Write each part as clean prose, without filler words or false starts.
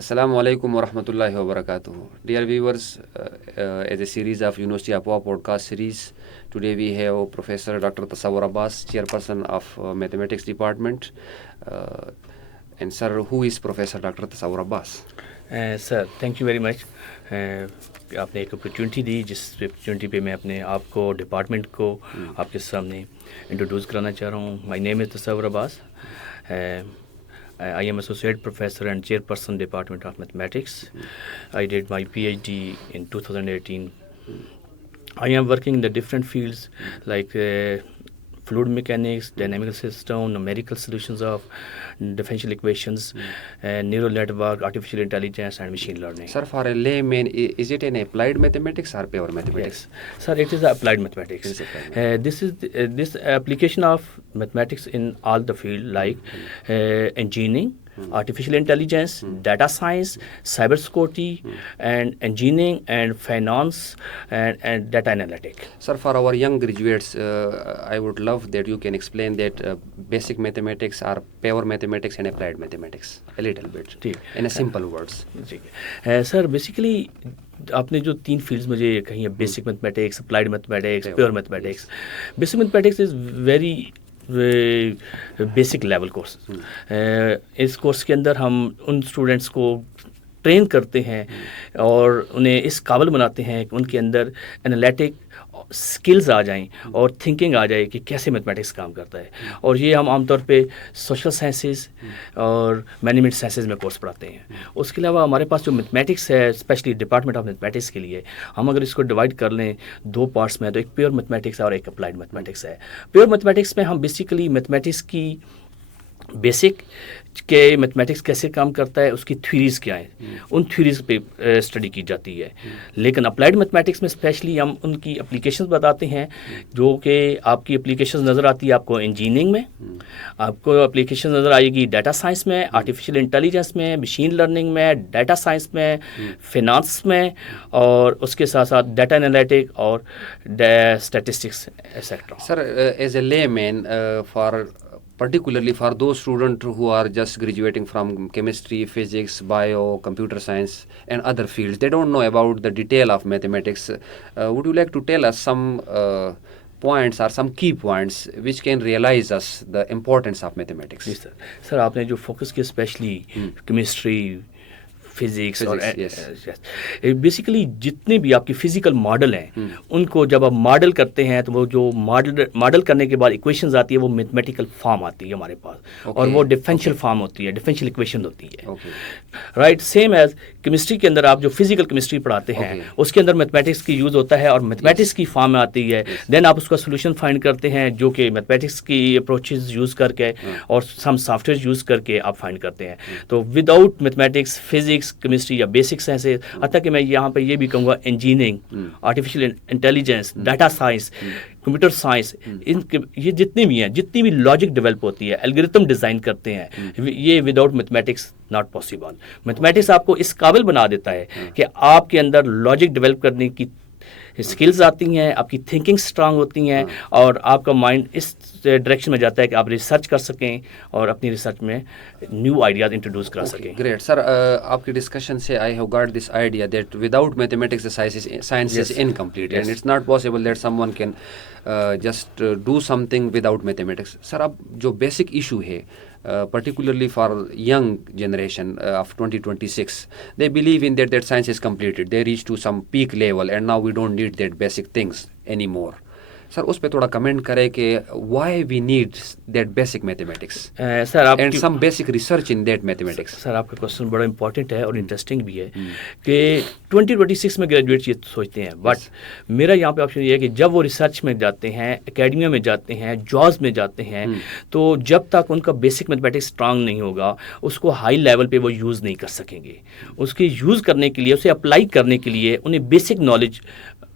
Assalamu alaikum wa rahmatullahi wa barakatuh. Dear viewers, as a series of University of Apua podcast series, today we have Professor Dr. Tasawwur Abbas, Chairperson of Mathematics Department. And sir, who is Professor Dr. Tasawwur Abbas? Sir thank you very much. آپ نے ایک opportunity دی جس opportunity پہ میں اپنے آپ کو department کو آپ کے سامنے انٹروڈیوس کرانا چاہ رہا ہوں. مائی نیم از تصور عباس. I am associate professor and chairperson department of mathematics. I did my PhD in 2018. I am working in the different fields like fluid mechanics, dynamical system, numerical solutions of differential equations, neural network, artificial intelligence and machine learning. Sir, for a layman, is it an applied mathematics or pure mathematics? Yes, sir, it is applied mathematics. This is this application of mathematics in all the field like engineering, artificial intelligence, data science, cybersecurity, and engineering and finance and data analytics. Sir, for our young graduates, I would love that you can explain that basic mathematics are pure mathematics and applied mathematics a little bit in a simple words. Sir basically آپ نے جو 3 fields مجھے کہیں basic mathematics, applied mathematics, pure mathematics. Basic mathematics is very basic level course. اس course کے اندر ہم ان students کو ٹرین کرتے ہیں اور انہیں اس قابل بناتے ہیں کہ ان کے اندر انالیٹک اسکلز آ جائیں اور تھنکنگ آ جائے کہ کیسے میتھمیٹکس کام کرتا ہے. اور یہ ہم عام طور پہ سوشل سائنسز اور مینجمنٹ سائنسز میں کورس پڑھاتے ہیں. اس کے علاوہ ہمارے پاس جو میتھمیٹکس ہے اسپیشلی ڈپارٹمنٹ آف میتھمیٹکس کے لیے ہم اگر اس کو ڈیوائڈ کر لیں 2 پارٹس میں تو ایک پیور میتھمیٹکس اور ایک اپلائڈ میتھمیٹکس ہے. پیور میتھمیٹکس میں ہم بیسیکلی میتھمیٹکس کی بیسک کہ میتھمیٹکس کیسے کام کرتا ہے، اس کی تھیوریز کیا ہیں، ان تھیوریز پہ اسٹڈی کی جاتی ہے. لیکن اپلائڈ میتھمیٹکس میں اسپیشلی ہم ان کی اپلیکیشنز بتاتے ہیں جو کہ آپ کی اپلیکیشنز نظر آتی ہے آپ کو انجینئرنگ میں، آپ کو اپلیکیشن نظر آئے گی ڈیٹا سائنس میں، آرٹیفیشیل انٹیلیجنس میں، مشین لرننگ میں، ڈیٹا سائنس میں، فنانس میں، اور اس کے ساتھ ساتھ ڈیٹا انالیٹک اور statistics et cetera. Sir, as a layman, particularly for those students who are just graduating from chemistry, physics, bio, computer science and other fields, they don't know about the detail of mathematics. Would you like to tell us some points or some key points which can realize us the importance of mathematics? جی سر آپ نے جو focus کیا especially chemistry, physics اور basically جتنے بھی آپ کی physical model ہیں ان کو جب آپ ماڈل کرتے ہیں تو وہ جو ماڈل کرنے کے بعد ایکویشنز آتی ہے وہ میتھمیٹیکل فارم آتی ہے ہمارے پاس، اور وہ ڈفرینشیل فارم ہوتی ہے، ڈفرینشیل ایکویشن ہوتی ہے. رائٹ، سیم ایز کیمسٹری کے اندر آپ جو فزیکل کیمسٹری پڑھاتے ہیں اس کے اندر میتھمیٹکس کی یوز ہوتا ہے اور میتھمیٹکس کی فارم میں آتی ہے. دین آپ اس کا سولوشن فائنڈ کرتے ہیں جو کہ میتھمیٹکس کی اپروچز یوز کر کے اور سم سافٹ ویئر یوز کر کے آپ فائنڈ کرتے ہیں. تو without mathematics, physics, chemistry یا بیسک سائنسز، حتیٰ کہ میں یہاں پہ یہ بھی کہوں گا engineering, artificial intelligence, data science, computer science, یہ جتنی بھی لاجک ڈیولپ ہوتی ہے، الگورتھم ڈیزائن کرتے ہیں، یہ without mathematics not possible. Mathematics آپ کو اس قابل بنا دیتا ہے کہ آپ کے اندر لاجک ڈیولپ کرنے کی اسکلز آتی ہیں، آپ کی تھنکنگ اسٹرانگ ہوتی ہیں اور آپ کا مائنڈ اس ڈائریکشن میں جاتا ہے کہ آپ ریسرچ کر سکیں اور اپنی ریسرچ میں نیو آئیڈیاز انٹروڈیوس کرا سکیں. گریٹ سر، آپ کی ڈسکشن سے I have got this idea that without mathematics science is incomplete and it's not possible that someone can just do something without mathematics. Sir اب جو basic issue ہے particularly for young generation of 2026, they believe in that science is completed, they reach to some peak level and now we don't need that basic things anymore. Sir اس پہ تھوڑا comment کرے کہ why we need that basic mathematics and some basic research in that mathematics. Sir آپ کا question بڑا important ہے اور انٹرسٹنگ بھی ہے کہ 2026 میں گریجویٹس یہ سوچتے ہیں، بٹ میرا یہاں پہ آپشن یہ ہے کہ جب وہ ریسرچ میں جاتے ہیں، اکیڈمیا میں جاتے ہیں، جابس میں جاتے ہیں، تو جب تک ان کا بیسک میتھمیٹکس اسٹرانگ نہیں ہوگا اس کو ہائی لیول پہ وہ یوز نہیں کر سکیں گے. اس کے یوز کرنے کے لیے، اسے اپلائی کرنے کے لیے انہیں بیسک نالج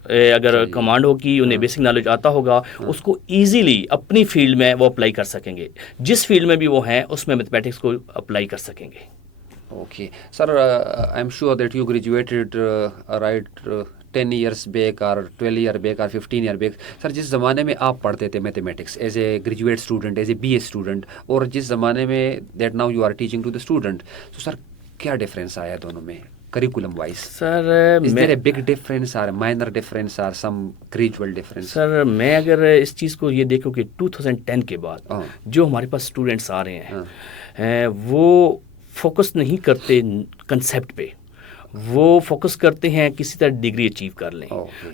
اگر کمانڈ ہوگی، انہیں بیسک نالج آتا ہوگا، اس کو ایزیلی اپنی فیلڈ میں وہ اپلائی کر سکیں گے. جس فیلڈ میں بھی وہ ہیں اس میں میتھمیٹکس کو اپلائی کر سکیں گے. Okay sir, I am sure that you graduated right 10 years back or 12 year back or 15 year back. Sir جس زمانے میں آپ پڑھتے تھے mathematics as a graduate student, as a BA student, اور جس زمانے میں that now you are teaching to the student, تو سر کیا ڈفرینس آیا دونوں میں curriculum wise? Sir is there a big difference اور مائنر ڈفرینس اور سم گریجول ڈفرینس؟ سر میں اگر اس چیز کو یہ دیکھوں کہ 2010 کے بعد جو ہمارے پاس اسٹوڈنٹس آ رہے ہیں وہ فوکس نہیں کرتے کنسیپٹ پہ، وہ فوکس کرتے ہیں کسی طرح ڈگری اچیو کر لیں.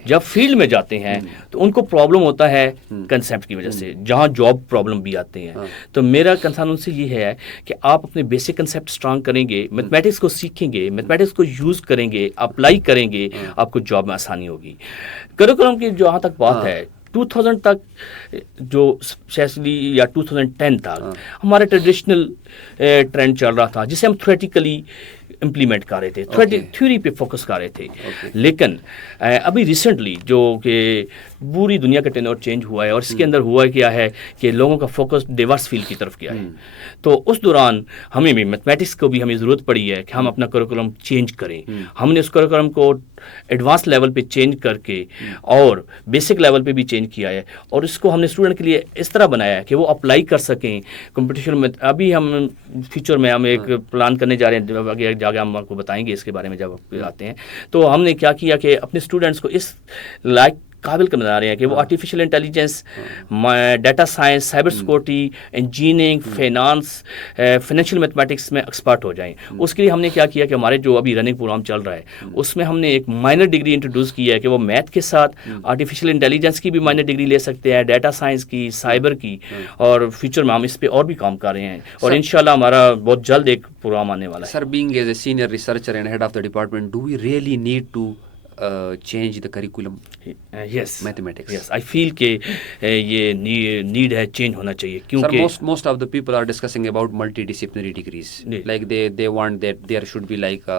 جب فیلڈ میں جاتے ہیں تو ان کو پرابلم ہوتا ہے کنسیپٹ کی وجہ سے، جہاں جاب پرابلم بھی آتے ہیں. تو میرا کنسرن ان سے یہ ہے کہ آپ اپنے بیسک کنسیپٹ اسٹرانگ کریں گے، میتھمیٹکس کو سیکھیں گے، میتھمیٹکس کو یوز کریں گے، اپلائی کریں گے، آپ کو جاب میں آسانی ہوگی. کریکولم کی جہاں تک بات ہے 2000 تک جو اسپیشلی یا 2010 تک ہمارا ٹریڈیشنل ٹرینڈ چل رہا تھا جسے ہم تھیوریٹیکلی امپلیمنٹ کر رہے تھے، تھیوری پہ فوکس کر رہے تھے. لیکن ابھی ریسنٹلی جو کہ پوری دنیا کا ٹینور چینج ہوا ہے اور اس کے اندر ہوا کیا ہے کہ لوگوں کا فوکس ڈیورس فیلڈ کی طرف کیا ہے. تو اس دوران ہمیں بھی میتھمیٹکس کو بھی ہمیں ضرورت پڑی ہے کہ ہم اپنا کریکولم چینج کریں. ہم نے اس کریکولم کو ایڈوانس لیول پہ چینج کر کے اور بیسک لیول پہ بھی چینج کیا ہے، اور اس کو ہم نے اسٹوڈنٹ کے لیے اس طرح بنایا ہے کہ وہ اپلائی کر سکیں کمپٹیشن میں. ابھی ہم فیوچر میں ہم ایک پلان کرنے جا رہے ہیں، آگے جا کے ہم آپ کو بتائیں گے اس کے بارے میں جب آتے ہیں. تو ہم نے کیا کیا کہ اپنے اسٹوڈنٹس کو اس لائق قابل بنا رہے ہیں کہ وہ artificial intelligence, data science, cyber security, engineering, finance, financial mathematics میں ایکسپرٹ ہو جائیں. اس کے لیے ہم نے کیا کیا کہ ہمارے جو ابھی رننگ پروگرام چل رہا ہے اس میں ہم نے ایک مائنر ڈگری انٹروڈیوس کی ہے کہ وہ میتھ کے ساتھ آرٹیفیشیل انٹیلیجنس کی بھی مائنر ڈگری لے سکتے ہیں، ڈیٹا سائنس کی، سائبر کی، اور فیوچر میں ہم اس پہ اور بھی کام کر رہے ہیں اور انشاءاللہ ہمارا بہت جلد ایک پروگرام آنے والا ہے. Sir being as a senior researcher and head of the department, do we really need to change the curriculum? Yes, mathematics. Yes, I feel کہ یہ need ہے، چینج ہونا چاہیے کیونکہ most of the people are discussing about multidisciplinary degrees. Like they want that there should be like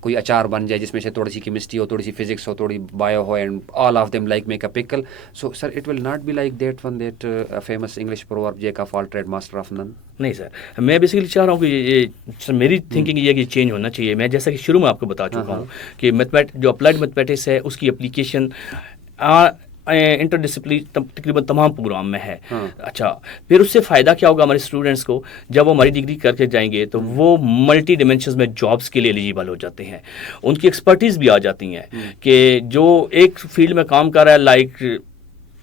کوئی اچار بن جائے جس میں سے تھوڑی سی کیمسٹری ہو، تھوڑی سی فزکس ہو، تھوڑی بایو ہو، and all of them like make a pickle. So sir it will not be like that one that famous English proverb jack of all trade master of none. نہیں سر، میں basically چاہ رہا ہوں کہ یہ میری تھنکنگ یہ ہے کہ چینج ہونا چاہیے. میں جیسا کہ شروع میں آپ کو بتا چکا ہوں کہ جو اپلائڈ میتھمیٹکس ہے اس کی اپلیکیشن انٹر ڈسپلین تقریباً تمام پروگرام میں ہے. اچھا، پھر اس سے فائدہ کیا ہوگا ہمارے اسٹوڈنٹس کو؟ جب وہ ہماری ڈگری کر کے جائیں گے تو وہ ملٹی ڈائمینشنز میں جابس کے لیے ایلیجیبل ہو جاتے ہیں. ان کی ایکسپرٹیز بھی آ جاتی ہیں کہ جو ایک فیلڈ میں کام کر رہا ہے لائک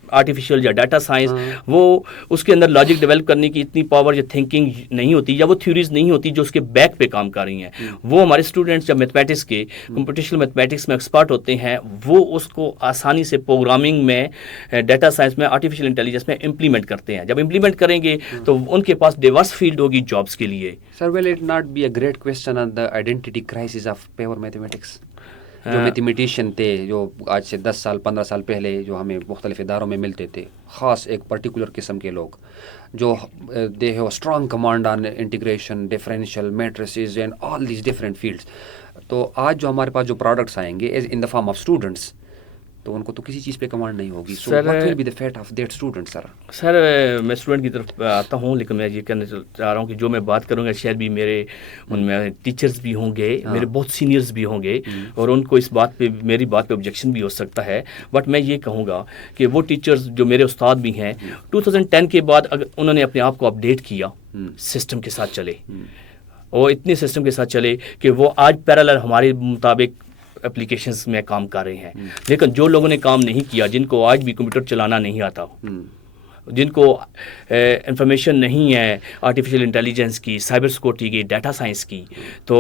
آرٹیفیشیل یا ڈیٹا سائنس، وہ اس کے اندر لاجک ڈیولپ کرنے کی اتنی پاور یا تھنکنگ نہیں ہوتی، یا وہ تھیوریز نہیں ہوتی جو اس کے بیک پہ کام کر رہی ہیں. وہ ہمارے اسٹوڈنٹس جب میتھمیٹکس کے کمپٹیشنل میتھمیٹکس میں ایکسپرٹ ہوتے ہیں، وہ اس کو آسانی سے پروگرامنگ میں، ڈیٹا سائنس میں، آرٹیفیشیل انٹیلیجنس میں امپلیمنٹ کرتے ہیں. جب امپلیمنٹ کریں گے تو ان کے پاس ڈیورس فیلڈ ہوگی جابس کے لیے. Sir will it not be a great question on the identity crisis of pure mathematics? جو میتھمیٹیشین تھے جو آج سے 10 سال 15 سال پہلے جو ہمیں مختلف اداروں میں ملتے تھے، خاص ایک پرٹیکولر قسم کے لوگ جو they have strong command on integration, differential, matrices and all these different fields. تو آج جو ہمارے پاس جو پروڈکٹس آئیں گے ان دا فارم آف اسٹوڈنٹس، تو ان کو تو کسی چیز پہ کمانڈ نہیں ہوگی. So what will be the fate of that student? Sir میں اسٹوڈنٹ کی طرف آتا ہوں، لیکن میں یہ کہنا چاہ رہا ہوں کہ جو میں بات کروں گا شاید بھی میرے ان میں ٹیچرز بھی ہوں گے، میرے بہت سینئرز بھی ہوں گے، اور ان کو اس بات پہ، میری بات پہ آبجیکشن بھی ہو سکتا ہے. بٹ میں یہ کہوں گا کہ وہ ٹیچرز جو میرے استاد بھی ہیں 2010 کے بعد اگر انہوں نے اپنے آپ کو اپڈیٹ کیا، سسٹم کے ساتھ چلے، اور اتنے سسٹم کے ساتھ چلے کہ وہ آج پیرالل ہمارے مطابق اپلیکیشنز میں کام کر رہے ہیں. لیکن جو لوگوں نے کام نہیں کیا، جن کو آج بھی کمپیوٹر چلانا نہیں آتا، جن کو انفارمیشن نہیں ہے آرٹیفیشیل انٹیلیجنس کی، سائبر سیکورٹی کی، ڈیٹا سائنس کی، تو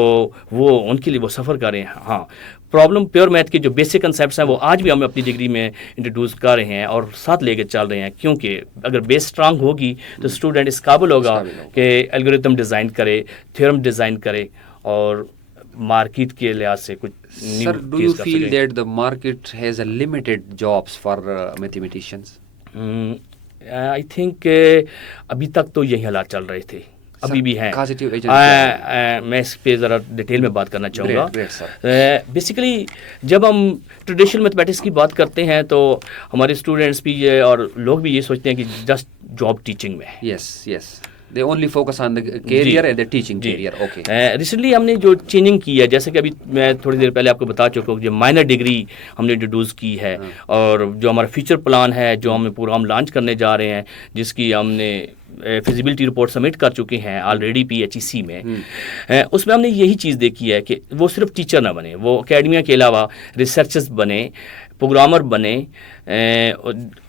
وہ ان کے لیے وہ سفر کر رہے ہیں. ہاں، پرابلم پیور میتھ کے جو بیسک کنسیپٹس ہیں وہ آج بھی ہم اپنی ڈگری میں انٹروڈیوس کر رہے ہیں اور ساتھ لے کے چل رہے ہیں، کیونکہ اگر بیس اسٹرانگ ہوگی تو اسٹوڈنٹ اس قابل ہوگا کہ الگوریتم ڈیزائن کرے، تھیورم ڈیزائن کرے، اور مارکیٹ کے لحاظ سے کچھ. Sir, do you feel that the market has a limited jobs for mathematicians? I think ابھی تک تو یہی حالات چل رہے تھے، ابھی بھی ہیں. میں اس پہ ذرا ڈیٹیل میں بات کرنا چاہوں گا. بیسیکلی جب ہم ٹریڈیشنل میتھمیٹکس کی بات کرتے ہیں تو ہمارے اسٹوڈنٹس بھی یہ اور لوگ بھی یہ سوچتے ہیں کہ جسٹ جاب ٹیچنگ میں. Yes. They only focus on the career and the teaching career. Okay. Recently ہم نے جو چینجنگ کی ہے، جیسے کہ ابھی میں تھوڑی دیر پہلے آپ کو بتا چکا ہوں، جو مائنر ڈگری ہم نے انٹروڈیوس کی ہے، اور جو ہمارا فیوچر پلان ہے، جو ہم پروگرام لانچ کرنے جا رہے ہیں، جس کی ہم نے فیزیبلٹی رپورٹ سبمٹ کر چکے ہیں آلریڈی PHEC میں. اس میں ہم نے یہی چیز دیکھی ہے کہ وہ صرف ٹیچر نہ بنے, وہ اکیڈمیا کے علاوہ ریسرچرز بنے, پروگرامر بنے,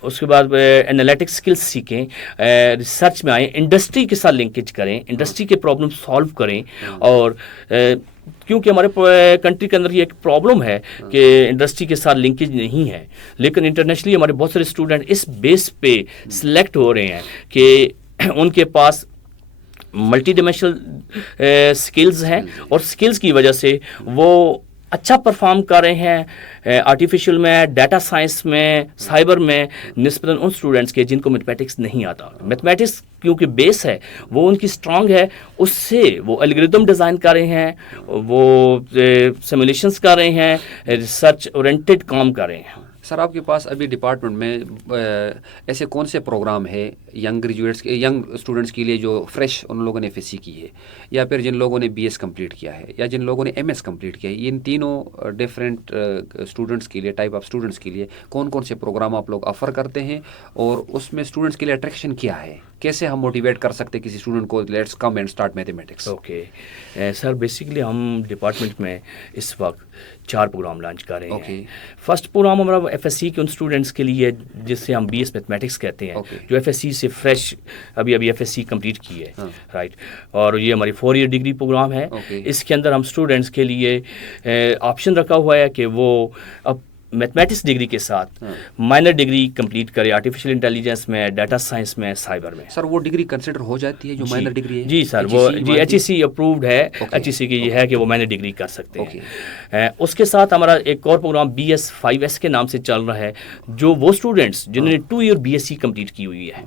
اس کے بعد انالیٹکس سکلز سیکھیں, ریسرچ میں آئیں, انڈسٹری کے ساتھ لنکیج کریں, انڈسٹری کے پرابلم سالو کریں. اور کیونکہ ہمارے کنٹری کے اندر یہ ایک پرابلم ہے کہ انڈسٹری کے ساتھ لنکیج نہیں ہے, لیکن انٹرنیشنلی ہمارے بہت سارے اسٹوڈنٹ اس بیس پہ سلیکٹ ہو رہے ہیں کہ ان کے پاس ملٹی ڈائمینشنل سکلز ہیں, اور سکلز کی وجہ سے وہ اچھا پرفارم کر رہے ہیں آرٹیفیشیل میں, ڈیٹا سائنس میں, سائبر میں, نسبتاً ان اسٹوڈنٹس کے جن کو میتھمیٹکس نہیں آتا. میتھمیٹکس کیونکہ بیس ہے وہ ان کی اسٹرانگ ہے, اس سے وہ الگوریدم ڈیزائن کر رہے ہیں, وہ سیمولیشنس کر رہے ہیں, ریسرچ اورینٹیڈ کام کر رہے ہیں. سر آپ کے پاس ابھی ڈپارٹمنٹ میں ایسے کون سے پروگرام ہے ینگ گریجویٹس کے, ینگ اسٹوڈنٹس کے لیے جو فریش ان لوگوں نے FSC کی ہے, یا پھر جن لوگوں نے BS کمپلیٹ کیا ہے, یا جن لوگوں نے MS کمپلیٹ کیا ہے, ان تینوں ڈفرینٹ اسٹوڈنٹس کے لیے, ٹائپ آف اسٹوڈنٹس کے لیے کون کون سے پروگرام آپ لوگ آفر کرتے ہیں, اور اس میں اسٹوڈنٹس کے لیے اٹریکشن کیا ہے, کیسے ہم موٹیویٹ کر سکتے ہیں کسی اسٹوڈنٹ کو let's come and start mathematics? Okay sir, basically ہم ڈپارٹمنٹ میں اس وقت 4 پروگرام لانچ کر رہے ہیں. فرسٹ پروگرام ہمارا FSC کے ان اسٹوڈنٹس کے لیے جس سے ہم BS میتھمیٹکس کہتے ہیں, جو FSC سے فریش ابھی FSC کمپلیٹ کی ہے, رائٹ, اور یہ ہماری 4 ایئر ڈگری پروگرام ہے. اس کے اندر ہم اسٹوڈنٹس کے لیے آپشن رکھا ہوا ہے کہ وہ اب میتھمیٹکس ڈگری کے ساتھ مائنر ڈگری کمپلیٹ کرے آرٹیفیشیل انٹیلیجنس میں, ڈیٹا سائنس میں, سائبر میں. سر وہ ڈگری کنسیڈر ہو جاتی ہے جو مائنر ڈگری ہے؟ جی سر, وہ HEC اپرووڈ ہے, HEC کی یہ ہے کہ وہ مائنر ڈگری کر سکتے ہیں. اس کے ساتھ ہمارا ایک اور پروگرام BS 5S کے نام سے چل رہا ہے, جو وہ اسٹوڈنٹس جنہوں نے 2 ایئر BSc کمپلیٹ کی ہوئی ہے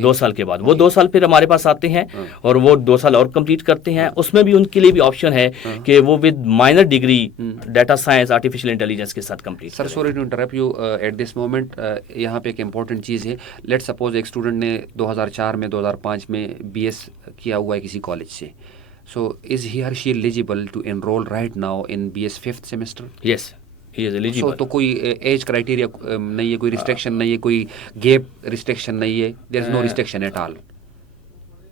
2 سال کے بعد, وہ 2 سال پھر ہمارے پاس آتے ہیں اور وہ 2 سال اور کمپلیٹ کرتے ہیں. اس میں بھی ان کے لیے بھی آپشن ہے کہ وہ with minor degree data science artificial intelligence کے ساتھ complete. Sir sorry to interrupt you at this moment, یہاں پہ ایک امپورٹنٹ چیز ہے. لیٹ سپوز ایک اسٹوڈنٹ نے 2004 میں 2005 میں BS کیا ہوا ہے کسی کالج سے, سو is he or she eligible to enroll right now in BS 5th semester? Yes, تو کوئی ایج کرائٹیریا نہیں ہے, کوئی ریسٹرکشن نہیں ہے, کوئی گیپ ریسٹرکشن نہیں ہے, there is no restriction at all?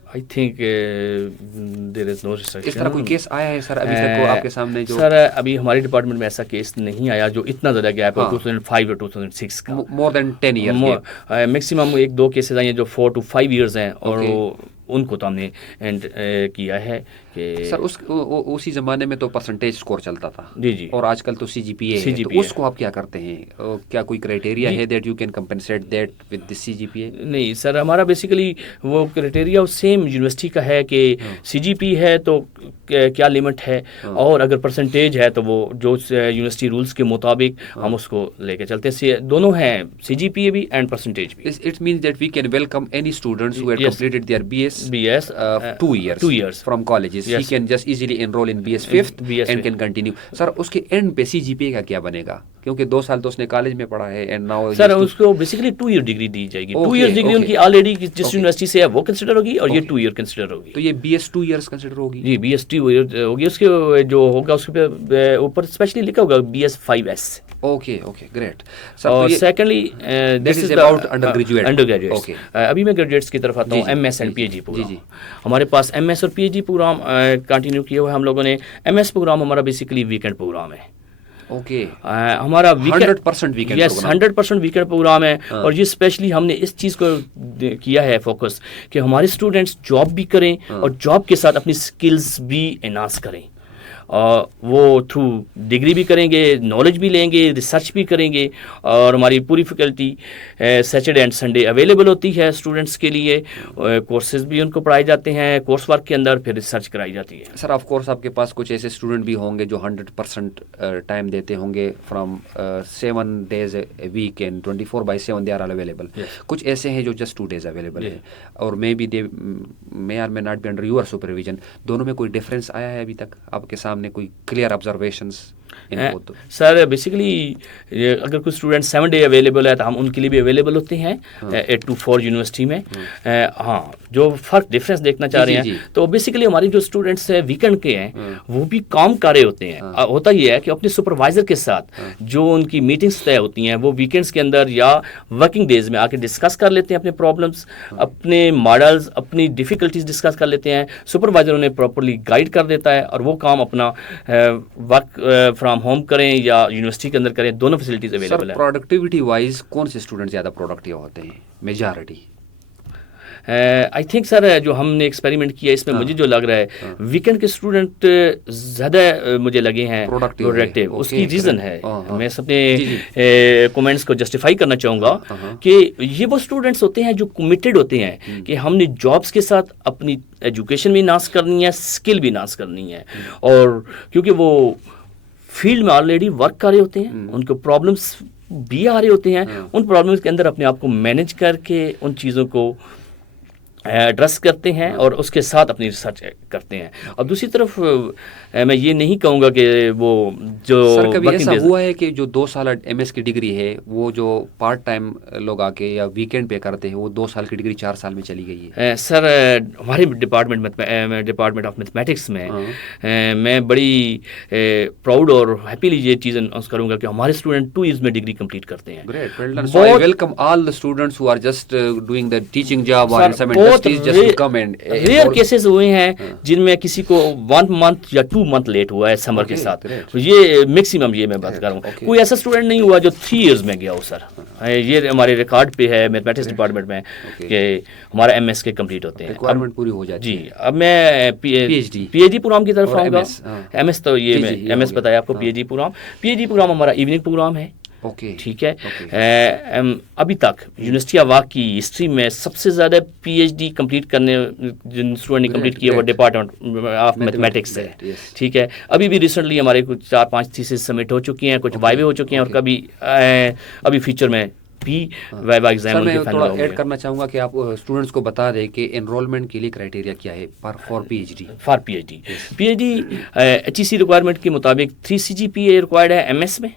I think there is no restriction. اس طرح کوئی کیس آیا ہے سر ابھی تک آپ کے سامنے؟ جو سر ابھی ہمارے ڈپارٹمنٹ میں ایسا کیس نہیں آیا جو اتنا زیادہ گیپ ہے 2005 اور 2006 کا. مور دین 10 ایئر میکسیمم 1-2 کیسز آئے ہیں جو 4 to 5 ایئرز ہیں, اور ان کو تو ہم نے اینڈ کیا ہے کہ سر اسی زمانے میں تو پرسنٹیج اسکور چلتا تھا. جی, اور آج کل تو CGPA ہے, تو اس کو آپ کیا کرتے ہیں؟ کیا کوئی کرائٹیریا ہے that you can compensate that with this CGPA؟ نہیں سر, ہمارا بیسیکلی وہ کرائٹیریا سیم یونیورسٹی کا ہے کہ CGPA ہے تو کیا لمٹ ہے, اور اگر پرسنٹیج ہے تو وہ جو یونیورسٹی رولز کے مطابق ہم اس کو لے کے چلتے ہیں. دونوں ہیں, CGPA بھی اینڈ پرسنٹیج بھی. It means that we can welcome any students who have completed their BS 2 years from colleges. He can just easily enroll in BS 5th and can continue. Sir, اس کے and پہ CGPA کا کیا بنے گا؟ کیونکہ 2 سال تو اس نے کالج میں پڑھا ہے, اینڈ ناؤ سر اس کو بیسیکلی 2 ایئر ڈگری دی جائے گی. 2 ایئر ڈگری ان کی آلریڈی جس یونیورسٹی سے ہے وہ کنسیڈر ہوگی, اور یہ 2 ایئر کنسیڈر ہوگی. تو یہ BS 2 years کنسیڈر ہوگی؟ جی, BS 2 ایئر ہوگی. اس کے جو ہوگا اس کے اوپر اسپیشلی لکھا ہوگا BS 5S. Okay great. اور secondly this is about undergraduates. ابھی میں گریجویٹس کی طرف آتا ہوں. MS اینڈ PhD پروگرام ہمارے پاس MS اور PhD پروگرام کنٹینیو کیا ہوا ہے ہم لوگوں نے. MS پروگرام ہمارا بیسیکلی ویکینڈ پروگرام ہے. ہمارا 100% ویکینڈ پروگرام ہے, اور یہ اسپیشلی ہم نے اس چیز کو کیا ہے فوکس کہ ہمارے اسٹوڈنٹس جاب بھی کریں اور جاب کے ساتھ اپنی اسکلز بھی انہانس کریں. وہ تھرو ڈگری بھی کریں گے, نالج بھی لیں گے, ریسرچ بھی کریں گے, اور ہماری پوری faculty Saturday and Sunday available ہوتی ہے اسٹوڈنٹس کے لیے. کورسز بھی ان کو پڑھائے جاتے ہیں کورس ورک کے اندر, پھر ریسرچ کرائی جاتی ہے. سر آف کورس آپ کے پاس کچھ ایسے اسٹوڈنٹ بھی ہوں گے جو 100% ٹائم دیتے ہوں گے, from 7 days a week and 24/7 they are available. کچھ ایسے ہیں جو جسٹ 2 days اویلیبل ہیں, اور may be they may or may not be under your supervision. دونوں میں کوئی ڈفرینس آیا ہے ابھی تک آپ کے سامنے, کوئی کلیئر آبزرویشنس؟ سر بیسیکلی اگر کوئی اسٹوڈنٹ 7 ڈے اویلیبل ہے تو ہم ان کے لیے بھی اویلیبل ہوتے ہیں 8 to 4 یونیورسٹی میں. ہاں جو فرق ڈفرینس دیکھنا چاہ رہے ہیں تو بیسیکلی ہمارے جو اسٹوڈنٹس ہیں ویکینڈ کے ہیں وہ بھی کام کر رہے ہوتے ہیں. ہوتا یہ ہے کہ اپنے سپروائزر کے ساتھ جو ان کی میٹنگس طے ہوتی ہیں وہ ویکینڈس کے اندر یا ورکنگ ڈیز میں آ کے ڈسکس کر لیتے ہیں اپنے پرابلمس, اپنے ماڈلز, اپنی ڈیفیکلٹیز ڈسکس کر لیتے ہیں. سپروائزر انہیں پراپرلی گائیڈ کر دیتا ہے اور وہ کام اپنا ورک فرام ہوم کریں یا یونیورسٹی کے اندر کریں, دونوں فیسلٹیز اویلیبل ہیں. پروڈکٹیوٹی وائز کون سے اسٹوڈنٹ زیادہ پروڈکٹیو ہوتے ہیں میجارٹی؟ آئی تھنک سر جو ہم نے ایکسپیریمنٹ کیا اس میں مجھے جو لگ رہا ہے ویکینڈ کے اسٹوڈنٹ زیادہ مجھے لگے ہیں پروڈکٹیو. اس کی ریزن ہے, میں اپنے کومنٹس کو جسٹیفائی کرنا چاہوں گا کہ یہ وہ اسٹوڈنٹس ہوتے ہیں جو کمیٹیڈ ہوتے ہیں کہ ہم نے جابس کے ساتھ اپنی ایجوکیشن بھی انہانس کرنی ہے, اسکل بھی انہانس کرنی ہے, اور کیونکہ وہ فیلڈ میں آلریڈی ورک کر رہے ہوتے ہیں, ان کو پرابلمس بھی آ رہے ہوتے ہیں, ان پرابلمس کے اندر اپنے آپ کو مینیج کر کے ان چیزوں کو ایڈریس کرتے ہیں اور اس کے ساتھ اپنی ریسرچ کرتے ہیں. اور دوسری طرف میں یہ نہیں کہوں گا کہ وہ جو سر کبھی ایسا ہوا ہے کہ جو 2 سال ایم ایس کی ڈگری ہے وہ جو پارٹ ٹائم لوگ آ کے یا ویکینڈ پہ کرتے ہیں وہ 2 سال کی ڈگری 4 سال میں چلی گئی ہے؟ سر ہمارے ڈپارٹمنٹ آف میتھمیٹکس میں میں بڑی پراؤڈ اور ہیپیلی یہ چیز اناؤنس کروں گا کہ ہمارے اسٹوڈنٹ 2 ایئرز میں ڈگری کمپلیٹ کرتے ہیں. Great, well done. So I welcome all the students who are just doing the teaching job اور in some industries just to come and rare cases ہوئے ہیں جن میں کسی کو 1 month یا 2 month لیٹ ہوا ہے سمر کے ساتھ. یہ میکسیمم یہ میں بات کر رہا ہوں, کوئی ایسا اسٹوڈنٹ نہیں ہوا جو 3 years میں گیا ہو. سر یہ ہمارے ریکارڈ پہ ہے میتھمیٹکس ڈپارٹمنٹ میں کہ ہمارا ایم ایس کے کمپلیٹ ہوتے ہیں, ریکوائرمنٹ پوری ہو جاتی ہے. جی اب میں پی ایچ ڈی پروگرام کی طرف آؤں گا. ایم ایس تو یہ میں ایم ایس بتایا آپ کو. پی ایچ ڈی پروگرام ہمارا ایوننگ پروگرام ہے. ٹھیک ہے, ابھی تک یونیورسٹی آف واق کی ہسٹری میں سب سے زیادہ پی ایچ ڈی کمپلیٹ کرنے جن اسٹوڈنٹ نے کمپلیٹ کیا وہ ڈپارٹمنٹ آف میتھمیٹکس ہے. ٹھیک ہے, ابھی بھی ریسنٹلی ہمارے کچھ 4-5 تھیسز سبمٹ ہو چکی ہیں, کچھ وائوے ہو چکے ہیں, اور کبھی ابھی فیوچر میں بھی وائوا ایگزام کے فائنل ہوں گے. ایڈ کرنا چاہوں گا کہ آپ اسٹوڈنٹس کو بتا دیں کہ انرولمنٹ کے لیے کرائٹیریا کیا ہے for P H D. P H D H E C requirement کے مطابق 3 CGPA ریکوائرڈ ہے ایم ایس میں,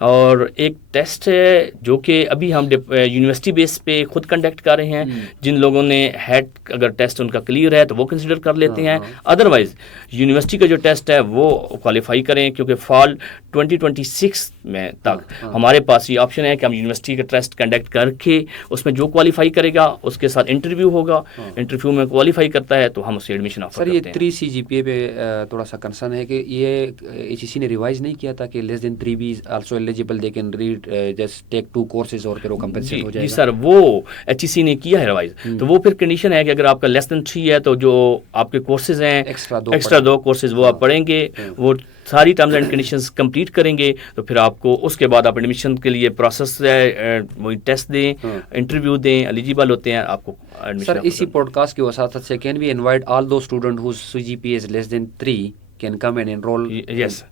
اور ایک ٹیسٹ ہے جو کہ ابھی ہم یونیورسٹی بیس پہ خود کنڈکٹ کر رہے ہیں. جن لوگوں نے ہیڈ اگر ٹیسٹ ان کا کلیئر ہے تو وہ کنسیڈر کر لیتے ہیں, ادروائز یونیورسٹی کا جو ٹیسٹ ہے وہ کوالیفائی کریں, کیونکہ فال 2026 میں تک ہمارے پاس یہ آپشن ہے کہ ہم یونیورسٹی کا ٹیسٹ کنڈکٹ کر کے اس میں جو کوالیفائی کرے گا اس کے ساتھ انٹرویو ہوگا, انٹرویو میں کوالیفائی کرتا ہے تو ہم اسے ایڈمیشن آفر کرتے ہیں. سر یہ 3 CGPA پہ تھوڑا سا کنسرن ہے کہ یہ ایچ ای سی نے ریوائز نہیں کیا تھا کہ لیس دین 3 بھی also eligible, they can read just take 2 courses اور پھر وہ کمپنسیٹ ہو جائے گا. جی سر, وہ ایچ ای سی نے کیا ہے ریوائز, تو وہ پھر کنڈیشن ہے کہ اگر آپ کا لیس دین 3 ہے تو جو آپ کے کورسز ہیں ایکسٹرا 2 کورسز وہ آپ پڑھیں گے, وہ ساری ٹرمز اینڈ کنڈیشنز کمپلیٹ کریں گے, تو پھر آپ کو اس کے بعد آپ ایڈمیشن کے لیے پروسیس ہے وہی ٹیسٹ دیں, انٹرویو دیں, ایلیجیبل ہوتے ہیں آپ کو ایڈمیشن. سر اسی پوڈ کاسٹ کی وساطت سے can we invite all those student whose CGPA is less than 3 can come and enroll? Yes.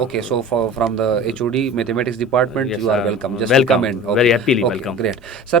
Okay, so from the HOD mathematics department, yes, you are welcome. Just welcome. come in. Okay. Very happily welcome. Great. Sir,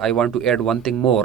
I want to add one thing more.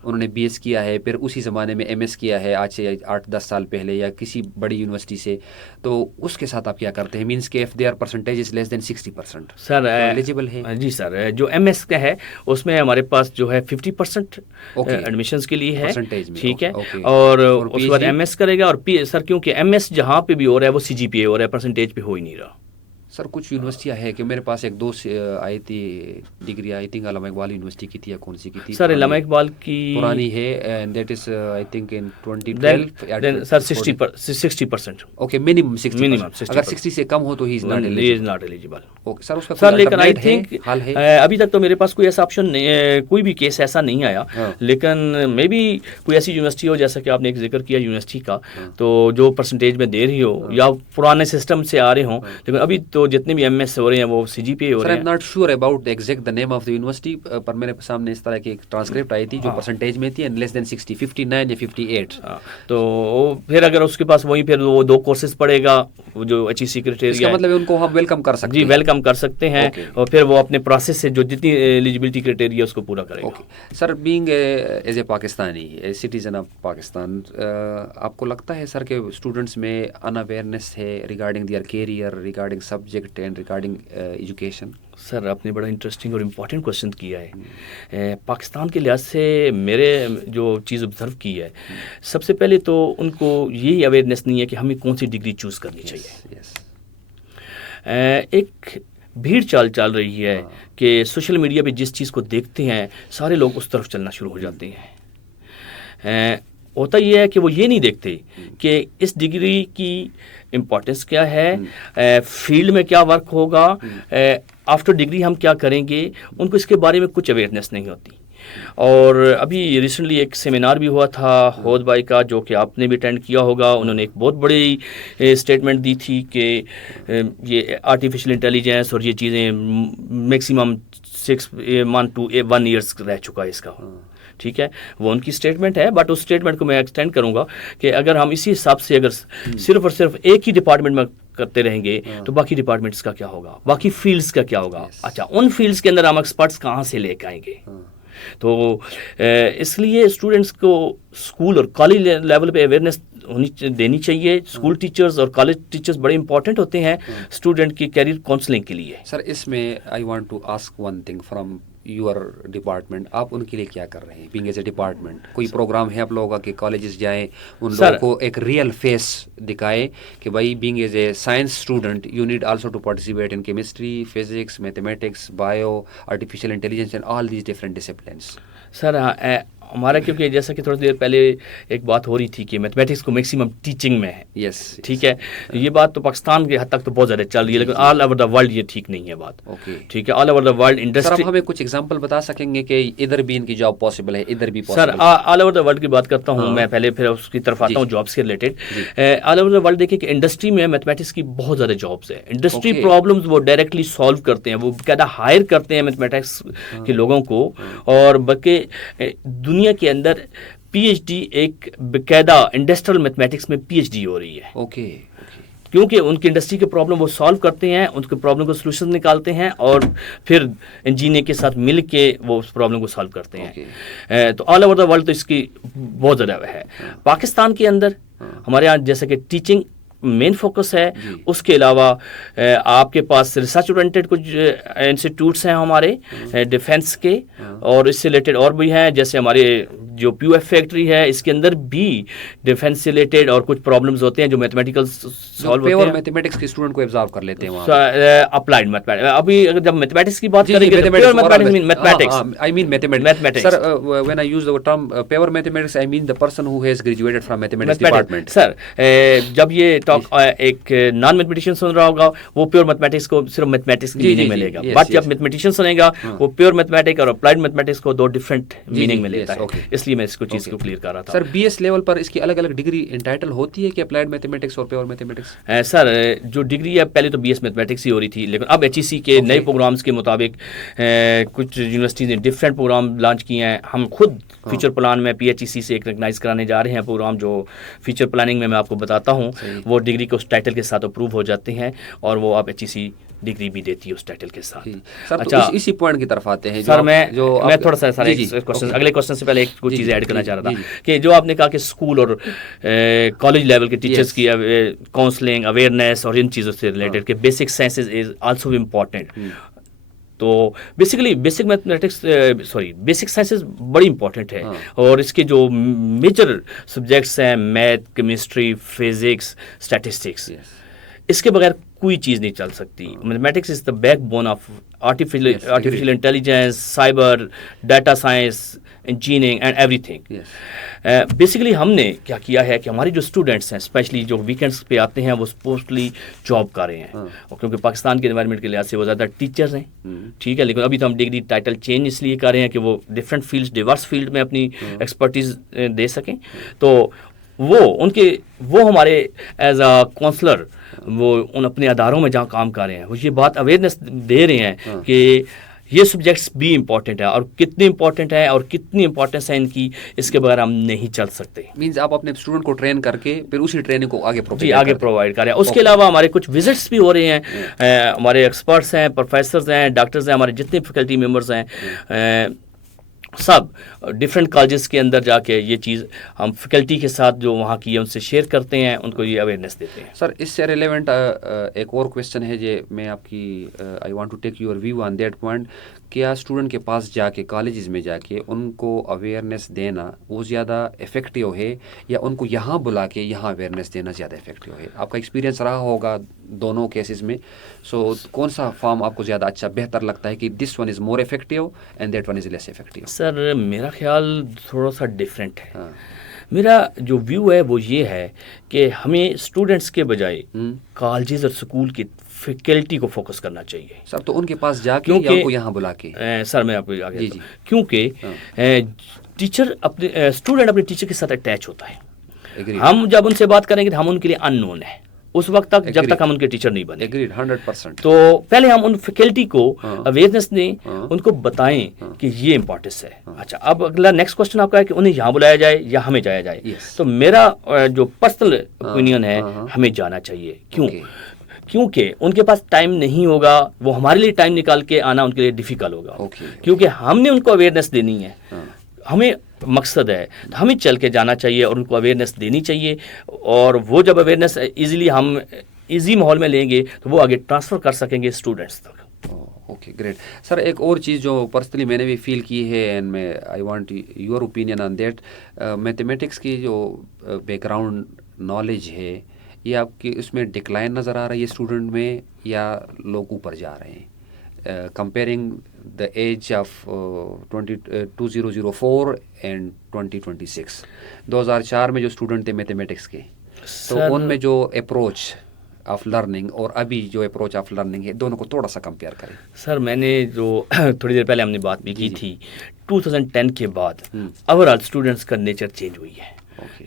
انہوں نے BS کیا ہے, پھر اسی زمانے میں MS کیا ہے آج سے 8-10 سال پہلے یا کسی بڑی یونیورسٹی سے, تو اس کے ساتھ آپ کیا کرتے ہیں؟ مینس کہ if their percentage is less than 60%, sir eligible ہے؟ جی سر, جو MS کا ہے اس میں ہمارے پاس جو ہے 50% ایڈمیشنز کے لیے ہے. ٹھیک ہے, اور اس کے بعد MS کرے گا, اور سر کیونکہ MS جہاں پہ بھی ہو رہا ہے وہ CGPA ہو رہا ہے, پرسنٹیج پہ ہو ہی نہیں رہا. سر کچھ یونیورسٹیاں ہے کہ میرے پاس ایک دوست آئی تھی degree, I think Allama Iqbal university کی تھی یا کون سی کی تھی؟ سر علامہ اقبال کی پرانی ہے, and that is I think in 2012. Sir 60%. Okay, minimum 60%. اگر 60 سے کم ہو تو he is not eligible. Okay sir, اس کا سر لیکن آئی تھنک ابھی تک تو میرے پاس کوئی ایسا آپشن کوئی بھی کیس ایسا نہیں آیا, لیکن مے بی کوئی ایسی یونیورسٹی ہو جیسا کہ آپ نے ایک ذکر کیا یونیورسٹی کا, تو جو پرسنٹیج میں دے رہی ہو یا پرانے سسٹم سے آ رہے ہوں, لیکن ابھی تو جتنے بھی ایم ایس ہو رہے ہیں وہ سی جی پی ہو سر رہے I am not sure about the exact the name of the university, پر میرے سامنے اس طرح کی ایک ٹرانسکرپٹ آئی تھی جو پرسنٹیج میں تھی اینڈ لیس دین 60 59 یا 58. تو پھر اگر اس کے پاس وہیں پھر وہ 2 کورسز پڑے گا جو ایچ ای سی کرائٹیریا، اس کا مطلب ان کو ہم ویلکم کر سکتے ہیں، جی ویلکم کر سکتے ہیں، اور پھر وہ اپنے پروسیس سے جو جتنی ایلیجبلٹی کرائٹیریا اس کو پورا کرے گا. Sir being as a Pakistani, a citizen of Pakistan, آپ کو لگتا ہے سر کہ اسٹوڈنٹس میں ان اویئرنیس ہے regarding their career, regarding subject and regarding education? Sir آپ نے بڑا انٹرسٹنگ اور امپورٹنٹ کوشچن کیا ہے. پاکستان کے لحاظ سے میرے جو چیز آبزرو کی ہے، سب سے پہلے تو ان کو یہی اویئرنیس نہیں ہے کہ ہمیں کون سی ڈگری چوز کرنی چاہیے. ایک بھیڑ چال رہی ہے کہ سوشل میڈیا پہ جس چیز کو دیکھتے ہیں سارے لوگ اس طرف چلنا شروع ہو جاتے ہیں. ہوتا یہ ہے کہ وہ یہ نہیں دیکھتے کہ اس ڈگری کی امپورٹنس کیا ہے، فیلڈ میں کیا ورک ہوگا، آفٹر ڈگری ہم کیا کریں گے، ان کو اس کے بارے میں کچھ اویئرنیس نہیں ہوتی. اور ابھی ریسنٹلی ایک سیمینار بھی ہوا تھا ہود بھائی کا، جو کہ آپ نے بھی اٹینڈ کیا ہوگا. انہوں نے ایک بہت بڑی اسٹیٹمنٹ دی تھی کہ یہ آرٹیفیشیل انٹیلیجنس اور یہ چیزیں میکسیمم 6 months to 1 year رہ چکا ہے اس کا. ٹھیک ہے، وہ ان کی اسٹیٹمنٹ ہے، بٹ اس اسٹیٹمنٹ کو میں ایکسٹینڈ کروں گا کہ اگر ہم اسی حساب سے اگر صرف اور صرف ایک ہی ڈپارٹمنٹ میں کرتے رہیں گے تو باقی ڈپارٹمنٹس کا کیا ہوگا، باقی فیلڈس کا کیا ہوگا. اچھا، ان فیلڈس کے اندر ہم ایکسپرٹس کہاں سے لے کے آئیں گے؟ تو اس لیے اسٹوڈنٹس کو اسکول اور کالج لیول پہ اویئرنیس دینی چاہیے. اسکول ٹیچرز اور کالج ٹیچرز بڑے امپورٹنٹ ہوتے ہیں اسٹوڈنٹ کی کیریئر کاؤنسلنگ کے لیے. سر اس میں I want to ask one thing from your department, آپ ان کے لیے کیا کر رہے ہیں بینگ ایز اے ڈپارٹمنٹ؟ کوئی پروگرام ہے آپ لوگوں کا کہ کالجز جائیں ان لوگوں کو ایک ریئل فیس دکھائے کہ بھائی being as a science student you need also to participate in chemistry, physics, mathematics, bio, artificial intelligence and all these different disciplines? Sir ہمارا کیونکہ جیسا کہ تھوڑی دیر پہلے ایک بات ہو رہی تھی کہ میتھمیٹکس کو میکسیمم ٹیچنگ میں ہے. یس، ٹھیک ہے، یہ بات تو پاکستان کے حد تک تو بہت زیادہ چل رہی ہے، لیکن آل اوور دا ورلڈ یہ ٹھیک نہیں ہے بات. ٹھیک ہے، all over the world industry. Sir آپ ہمیں کچھ ایگزامپل بتا سکیں گے کہ ادھر بھی ان کی جاب پاسبل ہے، ادھر بھی سر آل اوور دا ورلڈ کی بات کرتا ہوں میں، پہلے پھر اس کی طرف آتا ہوں جابس کے related. All over the world دیکھیں کہ انڈسٹری میں میتھمیٹکس کی بہت زیادہ جابس ہیں. انڈسٹری پرابلمز وہ ڈائریکٹلی سالو کرتے ہیں، وہ باقاعدہ ہائر کرتے ہیں میتھمیٹکس کے لوگوں کو. اور بلکہ دنیا کے اندر پی ایچ ڈی ایک باقاعدہ انڈسٹریل میتھمیٹکس میں پی ایچ ڈی ہو رہی ہے. کیونکہ ان کی انڈسٹری کے پرابلم وہ سالو کرتے ہیں، ان کے پرابلم کو سلوشن نکالتے ہیں اور پھر انجینئر کے ساتھ مل کے وہ اس پرابلم کو سالو کرتے ہیں. تو آل اوور دا ورلڈ تو اس کی بہت زیادہ ہے. پاکستان کے اندر ہمارے یہاں جیسا کہ ٹیچنگ مین فوکس ہے، اس کے علاوہ آپ کے پاس ریسرچ اورینٹیڈ کچھ انسٹیٹیوٹس ہیں ہمارے ڈیفینس کے، اور اس سے ریلیٹڈ اور بھی ہیں، جیسے ہمارے جو پی یو ایف فیکٹری ہے اس کے اندر بھی ڈیفینس سے ریلیٹڈ اور کچھ پرابلمز ہوتے ہیں جو میتھمیٹیکل سالو ہوتے ہیں. میتھمیٹکس کے اسٹوڈنٹ کو ابزارو کر لیتے ہیں وہاں. اپلائیڈ میتھمیٹکس، ابھی اگر جب میتھمیٹکس کی بات کریں گے mathematics I mean mathematics. Sir, when I use the term pure mathematics, I mean the person who has graduated from mathematics department. Sir, جب یہ ایک نان میتھمیٹیشین سن رہا ہوگا وہ پیور میتھمیٹکس کو صرف میتھمیٹکس کی میننگ میں لے گا، بٹ جب میتھمیٹیشین سنے گا وہ پیور میتھمیٹکس اور اپلائیڈ میتھمیٹکس کو 2 ڈفرینٹ میننگ میں لیتا ہے. اس لیے میں اس کو چیز کو کلیئر کر رہا تھا. سر بی ایس لیول پر اس کی الگ الگ ڈگری انٹائٹل ہوتی ہے کہ اپلائڈ میتھمیٹکس اور پیور میتھمیٹکس؟ سر جو ڈگری ہے پہلے تو بی ایس میتھمیٹکس ہی ہو رہی تھی، لیکن اب ایچ ای سی کے نئے پروگرامس کے مطابق کچھ یونیورسٹیز نے ڈفرینٹ پروگرام لانچ کیے ہیں. ہم خود فیوچر پلان میں پی ایچ ای سی سے ایک ریکگنائز کرانے جا رہے ہیں پروگرام، جو فیوچر پلاننگ میں آپ کو بتاتا ہوں. وہ ڈگری کو اس ٹائٹل کے ساتھ اپروو ہو جاتے ہیں اور وہ آپ ایچ ای سی ڈگری بھی دیتی ہے اس ٹائٹل کے ساتھ. اچھا، اسی پوائنٹ کی طرف آتے ہیں. سر میں تھوڑا سا اگلے کوشچن سے پہلے ایک چیز ایڈ کرنا چاہ رہا تھا کہ جو آپ نے کہا کہ اسکول اور کالج لیول کے ٹیچرس کی کاؤنسلنگ، اویئرنیس اور ان چیزوں سے ریلیٹڈ کہ basic sciences is also important. تو بیسکلی بیسک سائنسز بڑی امپورٹنٹ ہے، اور اس کے جو میجر سبجیکٹس ہیں میتھ، کیمسٹری، فزکس، اسٹیٹسٹکس، اس کے بغیر کوئی چیز نہیں چل سکتی. Mathematics is the back bone of artificial intelligence, cyber, data science, engineering and every thing. Basically ہم نے کیا کیا ہے کہ ہمارے جو اسٹوڈنٹس ہیں اسپیشلی جو ویکینڈس پہ آتے ہیں وہ سپوزلی جاب کر رہے ہیں، کیونکہ پاکستان کے انوائرمنٹ کے لحاظ سے وہ زیادہ ٹیچرز ہیں. ٹھیک ہے، لیکن ابھی تو ہم ڈگری ٹائٹل چینج اس لیے کر رہے ہیں کہ وہ ڈفرینٹ فیلڈس، ڈیورس فیلڈ میں اپنی ایکسپرٹیز دے سکیں. تو وہ ہمارے ایز اے کونسلر وہ ان اپنے اداروں میں جہاں کام کر رہے ہیں وہ یہ بات اویئرنیس دے رہے ہیں کہ یہ سبجیکٹس بھی امپورٹنٹ ہیں اور کتنے امپورٹنٹ ہیں اور کتنی امپورٹنس ہے ان کی، اس کے بغیر ہم نہیں چل سکتے. مینز آپ اپنے اسٹوڈنٹ کو ٹرین کر کے پھر اسی ٹریننگ کو آگے پرووائڈ کر رہے ہیں. اس کے علاوہ ہمارے کچھ وزٹس بھی ہو رہے ہیں، ہمارے ایکسپرٹس ہیں، پروفیسرز ہیں، ڈاکٹرز ہیں، ہمارے جتنے فیکلٹی ممبرز ہیں سب ڈفرینٹ کالجز کے اندر جا کے یہ چیز ہم فیکلٹی کے ساتھ جو وہاں کی ہے ان سے شیئر کرتے ہیں، ان کو یہ اویئرنیس دیتے ہیں. سر اس سے ریلیونٹ ایک اور کویشچن ہے جو میں آپ کی I want to take your view on that point. کیا اسٹوڈنٹ کے پاس جا کے کالجز میں جا کے ان کو اویئرنیس دینا وہ زیادہ افیکٹیو ہے یا ان کو یہاں بلا کے یہاں اویئرنیس دینا زیادہ افیکٹیو ہے؟ آپ کا ایکسپیرینس رہا ہوگا دونوں کیسز میں، سو کون سا فارم آپ کو زیادہ اچھا بہتر لگتا ہے کہ this one is more effective and that one is less effective? Sir میرا خیال تھوڑا سا ڈفرینٹ ہے. میرا جو ویو ہے وہ یہ ہے کہ ہمیں اسٹوڈنٹس کے بجائے کالجز اور اسکول کی فیکلٹی کو فوکس کرنا چاہیے. سر تو ان کے پاس جا کے یا ان کو یہاں بلا کے؟ سر میں آپ کو آگے کیونکہ ٹیچر اپنے اسٹوڈنٹ اپنے ٹیچر کے ساتھ اٹیچ ہوتا ہے. ہم جب ان سے بات کریں گے ہم ان کے لیے ان نون ہیں اس وقت تک جب تک ہم ان کے ٹیچر نہیں بنے. 100%. تو پہلے ہم ان فیکلٹی کو اویئرنیس دیں، ان کو بتائیں کہ یہ امپورٹنس ہے. اچھا اب اگلا نیکسٹ کوشچن آپ کا ہے کہ انہیں یہاں بلایا جائے یا ہمیں جایا جائے. تو میرا جو پرسنل اوپینین ہے ہمیں جانا چاہیے. کیونکہ ان کے پاس ٹائم نہیں ہوگا، وہ ہمارے لیے ٹائم نکال کے آنا ان کے لیے ڈیفیکلٹ ہوگا. کیونکہ ہم نے ان کو اویئرنیس دینی ہے، ہمیں مقصد ہے ہمیں چل کے جانا چاہیے اور ان کو اویئرنیس دینی چاہیے. اور وہ جب اویئرنیس ایزیلی ہم ایزی ماحول میں لیں گے تو وہ آگے ٹرانسفر کر سکیں گے اسٹوڈنٹس تک. Okay great. سر ایک اور چیز جو پرسنلی میں نے بھی فیل کی ہے اینڈ میں I want your opinion on that, mathematics کی جو بیک گراؤنڈ نالج ہے یہ آپ کی اس میں ڈکلائن نظر آ رہی ہے اسٹوڈنٹ میں یا لوگ اوپر جا رہے ہیں comparing the age of 2004 and 2026؟ 2004 میں جو اسٹوڈنٹ تھے میتھمیٹکس کے تو ان میں جو اپروچ آف لرننگ اور ابھی جو اپروچ آف لرننگ ہے دونوں کو تھوڑا سا کمپیئر کریں. سر میں نے جو تھوڑی دیر پہلے ہم نے بات بھی کی تھی 2010 کے بعد اوور آل اسٹوڈنٹس کا نیچر چینج ہوئی ہے.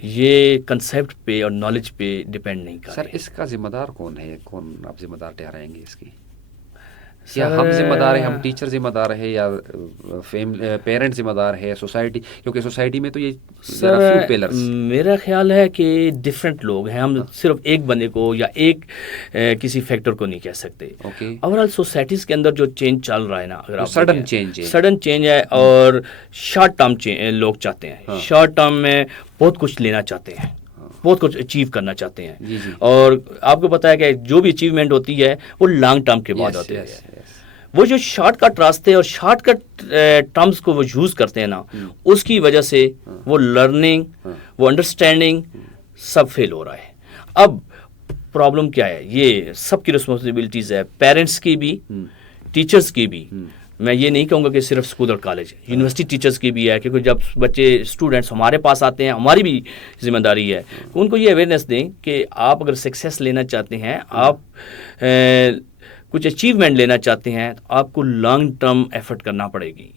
یہ کنسیپٹ پہ اور نالج پہ ڈپینڈ نہیں کرتا. سر اس کا ذمہ دار کون ہے؟ کون آپ ذمہ دار ٹھہرائیں گے اس کی؟ یا ہم ذمہ دار ہیں، ہم ٹیچر ذمہ دار ہے یا پیرنٹ ذمہ دار ہے، سوسائٹی؟ کیونکہ سوسائٹی میں تو یہ فیو پیلرز. میرا خیال ہے کہ ڈفرینٹ لوگ ہیں، ہم صرف ایک بندے کو یا ایک کسی فیکٹر کو نہیں کہہ سکتے. اوور آل سوسائٹیز کے اندر جو چینج چل رہا ہے نا، اگر سڈن چینج ہے اور شارٹ ٹرم لوگ چاہتے ہیں، شارٹ ٹرم میں بہت کچھ لینا چاہتے ہیں، بہت کچھ اچیو کرنا چاہتے ہیں. اور آپ کو پتا ہے کہ جو بھی اچیومنٹ ہوتی ہے وہ لانگ ٹرم کے بعد ہوتی ہے. وہ جو شارٹ کٹ راستے اور شارٹ کٹ ٹرمز کو وہ یوز کرتے ہیں نا، اس کی وجہ سے وہ لرننگ، وہ انڈرسٹینڈنگ سب فیل ہو رہا ہے. اب پرابلم کیا ہے؟ یہ سب کی رسپانسبلٹیز ہے، پیرنٹس کی بھی، ٹیچرس کی بھی. میں یہ نہیں کہوں گا کہ صرف اسکول اور کالج، یونیورسٹی ٹیچرس کی بھی ہے، کیونکہ جب بچے اسٹوڈنٹس ہمارے پاس آتے ہیں ہماری بھی ذمہ داری ہے کہ ان کو یہ اویئرنیس دیں کہ آپ اگر سکسیس لینا چاہتے ہیں، آپ کچھ اچیومنٹ لینا چاہتے ہیں، تو آپ کو لانگ ٹرم ایفرٹ کرنا پڑے گی.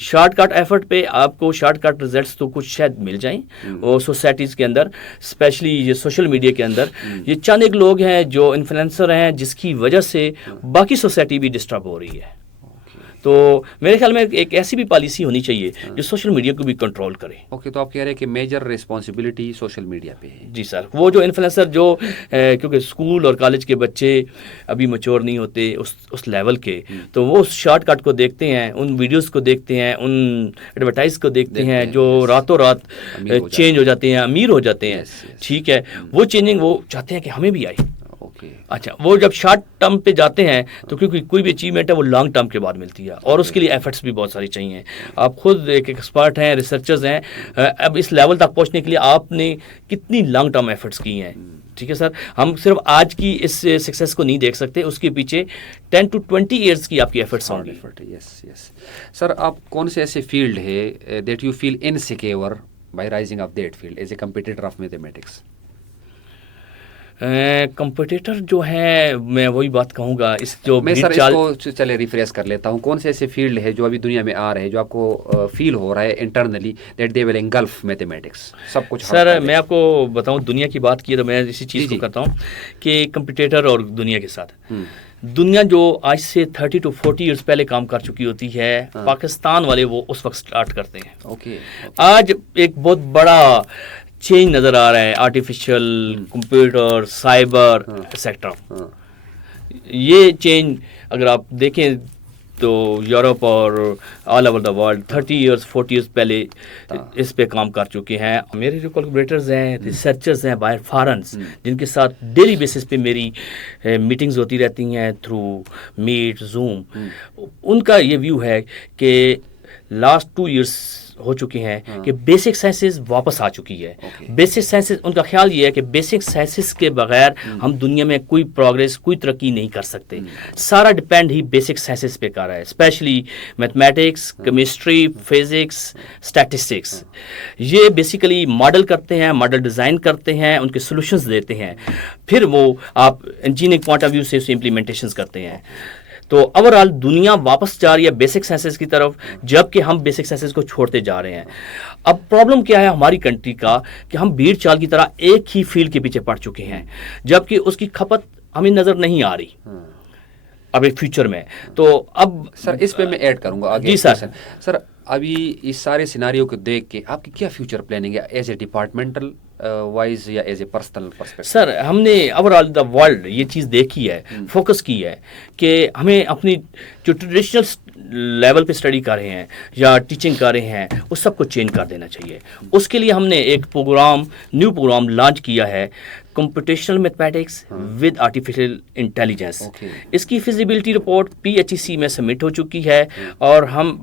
شارٹ کٹ ایفرٹ پہ آپ کو شارٹ کٹ ریزلٹس تو کچھ شاید مل جائیں. اور سوسائٹیز کے اندر اسپیشلی یہ سوشل میڈیا کے اندر یہ چند ایک لوگ ہیں جو انفلوئنسر ہیں جس کی وجہ سے باقی سوسائٹی بھی ڈسٹرب ہو رہی ہے. تو میرے خیال میں ایک ایسی بھی پالیسی ہونی چاہیے جو سوشل میڈیا کو بھی کنٹرول کرے. اوکے، تو آپ کہہ رہے ہیں کہ میجر ریسپانسبلٹی سوشل میڈیا پہ ہے؟ جی سر. وہ جو انفلوئنسر جو کیونکہ اسکول اور کالج کے بچے ابھی میچور نہیں ہوتے اس لیول کے، تو وہ اس شارٹ کٹ کو دیکھتے ہیں، ان ویڈیوز کو دیکھتے ہیں، ان ایڈورٹائز کو دیکھتے ہیں جو راتوں رات چینج ہو جاتے ہیں، امیر ہو جاتے ہیں. ٹھیک ہے، وہ چینجنگ وہ چاہتے ہیں کہ ہمیں بھی آئے. اچھا، وہ جب شارٹ ٹرم پہ جاتے ہیں تو کیونکہ کوئی بھی اچیومنٹ ہے وہ لانگ ٹرم کے بعد ملتی ہے اور اس کے لیے ایفرٹس بھی بہت ساری چاہیے. آپ خود ایک ایکسپرٹ ہیں، ریسرچرز ہیں. اب اس لیول تک پہنچنے کے لیے آپ نے کتنی لانگ ٹرم ایفرٹس کی ہیں. ٹھیک ہے سر، ہم صرف آج کی اس سکسیس کو نہیں دیکھ سکتے، اس کے پیچھے 10 to 20 ایئرس کی آپ کی ایفرٹس ہوں گی. یس سر. آپ کون سے ایسے فیلڈ ہے that you feel insecure by rising of that field as a competitor of mathematics? Competitor جو ہیں میں وہی بات کہوں گا اس جو میں سر اس کو چلے ریفریش کر لیتا ہوں. کون سے ایسے فیلڈ ہے جو ابھی دنیا میں آ رہے ہیں جو آپ کو فیل ہو رہا ہے internally that they will engulf mathematics سب کچھ؟ سر میں آپ کو بتاؤں دنیا کی بات کی تو میں اسی چیز کو کرتا ہوں کہ کمپٹیٹر اور دنیا کے ساتھ دنیا جو آج سے 30 to 40 ایئرس پہلے کام کر چکی ہوتی ہے پاکستان والے وہ اس وقت سٹارٹ کرتے ہیں. آج ایک بہت بڑا چینج نظر آ رہا ہے آرٹیفیشل کمپیوٹر سائبر سیکٹر. یہ چینج اگر آپ دیکھیں تو یورپ اور آل over the world 30 years 40 years پہلے اس پہ کام کر چکے ہیں. میرے جو کولیبریٹرز ہیں ریسرچرز ہیں باہر فارنس جن کے ساتھ ڈیلی بیسس پہ میری میٹنگز ہوتی رہتی ہیں تھرو میٹ زوم, ان کا یہ ویو ہے کہ لاسٹ 2 ایئرس ہو چکے ہیں کہ بیسک سائنسز واپس آ چکی ہے. بیسک سائنسز ان کا خیال یہ ہے کہ بیسک سائنسز کے بغیر ہم دنیا میں کوئی پروگریس کوئی ترقی نہیں کر سکتے. سارا ڈپینڈ ہی بیسک سائنسز پہ کر رہا ہے, specially mathematics chemistry physics statistics. یہ بیسیکلی ماڈل کرتے ہیں, ماڈل ڈیزائن کرتے ہیں, ان کے سولوشنز دیتے ہیں, پھر وہ آپ انجینئرنگ پوائنٹ آف ویو سے اسے امپلیمنٹیشنز کرتے ہیں. تو اوور آل دنیا واپس جا رہی ہے بیسک سائنسز کی طرف جبکہ ہم بیسک سائنسز کو چھوڑتے جا رہے ہیں. اب پرابلم کیا ہے ہماری کنٹری کا کہ ہم بھیڑ چال کی طرح ایک ہی فیلڈ کے پیچھے پڑ چکے ہیں جبکہ اس کی کھپت ہمیں نظر نہیں آ رہی اب ایک فیوچر میں. تو اب سر اس پہ میں ایڈ کروں گا آگے. جی سر ابھی اس سارے سیناریو کو دیکھ کے آپ کی کیا فیوچر پلاننگ ہے ایز اے ڈپارٹمنٹل وائز یا ایز اے پرسنل پرسپیکٹو؟ سر ہم نے اوور آل دا ورلڈ یہ چیز دیکھی ہے, فوکس کی ہے کہ ہمیں اپنی جو ٹریڈیشنل لیول پہ اسٹڈی کر رہے ہیں یا ٹیچنگ کر رہے ہیں اس سب کو چینج کر دینا چاہیے. اس کے لیے ہم نے ایک نیو پروگرام لانچ کیا ہے computational mathematics with artificial intelligence. اس کی فیزیبلٹی رپورٹ PHEC میں سبمٹ ہو چکی ہے اور ہم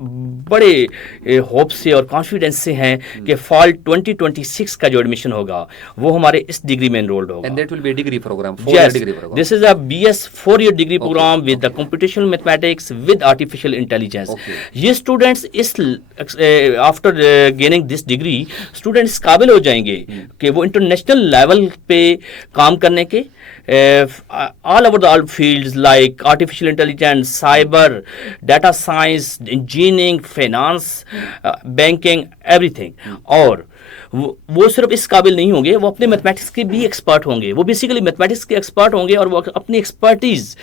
بڑے ہوپ سے اور کانفیڈنس سے ہیں کہ فال 2026 کا جو ایڈمیشن ہوگا وہ ہمارے اس ڈگری میں انرولڈ ہوگا. And that will be a degree program, 4-year degree program. This is a BS 4-year degree program with the computational mathematics with artificial intelligence. یہ اسٹوڈینٹس اس آفٹر گیننگ دس ڈگری اسٹوڈینٹس قابل ہو جائیں گے کہ وہ international level پہ کام کرنے کے آل over دا آل fields like artificial intelligence cyber data science engineering finance banking every thing. اور وہ صرف اس قابل نہیں ہوں گے, وہ اپنے میتھمیٹکس کے بھی ایکسپرٹ ہوں گے. وہ بیسیکلی میتھمیٹکس کے ایکسپرٹ ہوں گے اور وہ اپنی ایکسپرٹیز